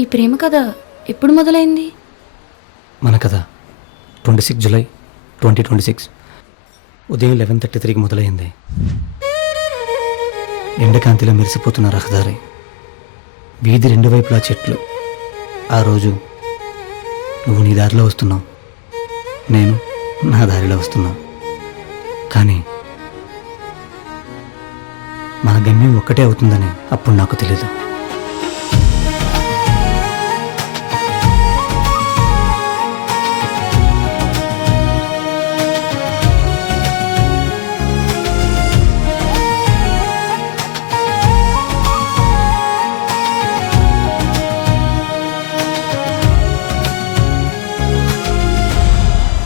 ఈ ప్రేమ కథ ఎప్పుడు మొదలైంది? మన కథ 26 జూలై 2026 ఉదయం 11:33కి మొదలైంది. ఎండకాంతిలో మెరిసిపోతున్న రహదారి, వీధి రెండు వైపులా చెట్లు. ఆ రోజు నువ్వు నీ దారిలో వస్తున్నావు, నేను నా దారిలో వస్తున్నా. కానీ మన గమ్యం ఒక్కటే అవుతుందని అప్పుడు నాకు తెలీదు.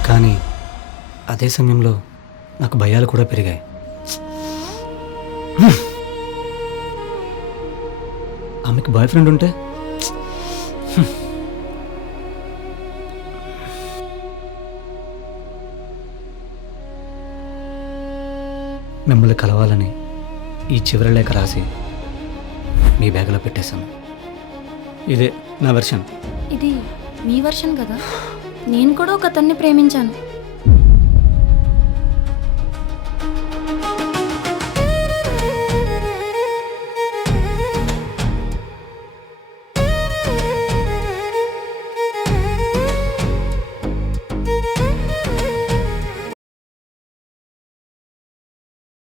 కానీ అదే సమయంలో నాకు భయాలు కూడా పెరిగాయి. ఆమెకి బాయ్ ఫ్రెండ్ ఉంటే మిమ్మల్ని కలవాలని ఈ చివరి లేఖ రాసి మీ బ్యాగ్లో పెట్టేశాను. ఇదే నా వెర్షన్. ఇది మీ వర్షన్ కదా. నేను కూడా ఒక అతన్ని ప్రేమించాను.